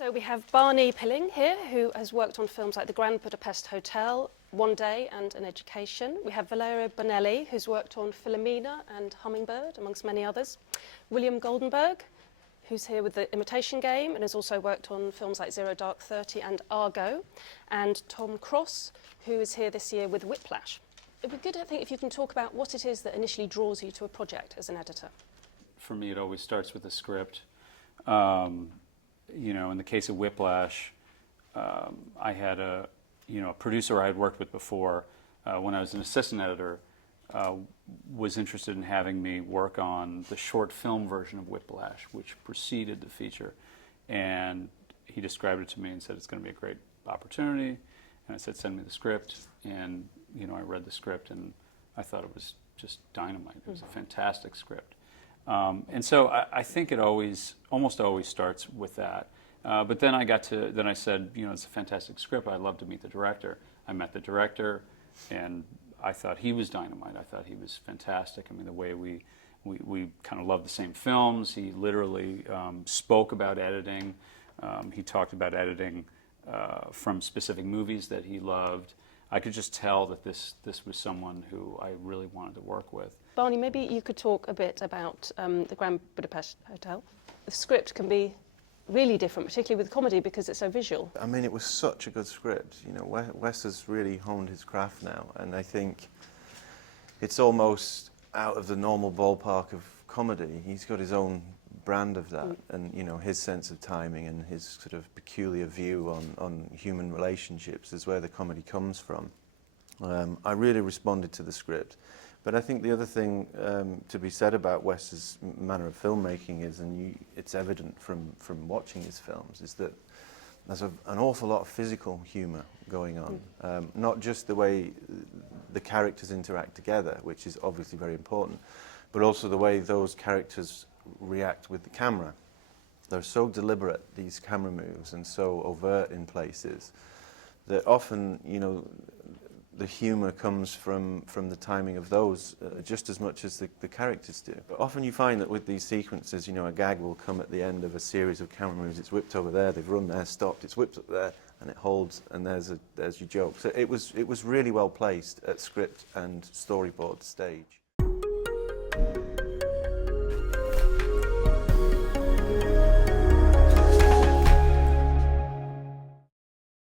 So we have Barney Pilling here, who has worked on films like The Grand Budapest Hotel, One Day and An Education. We have Valerio Bonelli, who's worked on Philomena and Hummingbird, amongst many others. William Goldenberg, who's here with The Imitation Game and has also worked on films like Zero Dark 30 and Argo. And Tom Cross, who is here this year with Whiplash. It'd be good, I think, if you can talk about what it is that initially draws you to a project as an editor. For me, it always starts with the script. You know, in the case of Whiplash, I had a producer I had worked with before when I was an assistant editor was interested in having me work on the short film version of Whiplash, which preceded the feature. And he described it to me and said, it's going to be a great opportunity. And I said, send me the script. And, you know, I read the script and I thought it was just dynamite. It was a fantastic script. And so I think it almost always starts with that. But then I said, you know, it's a fantastic script. I'd love to meet the director. I met the director, and I thought he was dynamite. I thought he was fantastic. I mean, the way we kind of loved the same films. He literally spoke about editing. He talked about editing from specific movies that he loved. I could just tell that this was someone who I really wanted to work with. Barney, maybe you could talk a bit about the Grand Budapest Hotel. The script can be really different, particularly with comedy, because it's so visual. I mean, it was such a good script. You know, Wes has really honed his craft now, and I think it's almost out of the normal ballpark of comedy. He's got his own brand of that, and you know, his sense of timing and his sort of peculiar view on human relationships is where the comedy comes from. I really responded to the script. But I think the other thing to be said about Wes's manner of filmmaking is, and it's evident from watching his films, is that there's an awful lot of physical humour going on. Not just the way the characters interact together, which is obviously very important, but also the way those characters react with the camera. They're so deliberate, these camera moves, and so overt in places, that often, you know, the humour comes from the timing of those just as much as the characters do. But often you find that with these sequences, you know, a gag will come at the end of a series of camera moves. It's whipped over there, they've run there, stopped, it's whipped up there, and it holds, and there's your joke. So it was really well placed at script and storyboard stage.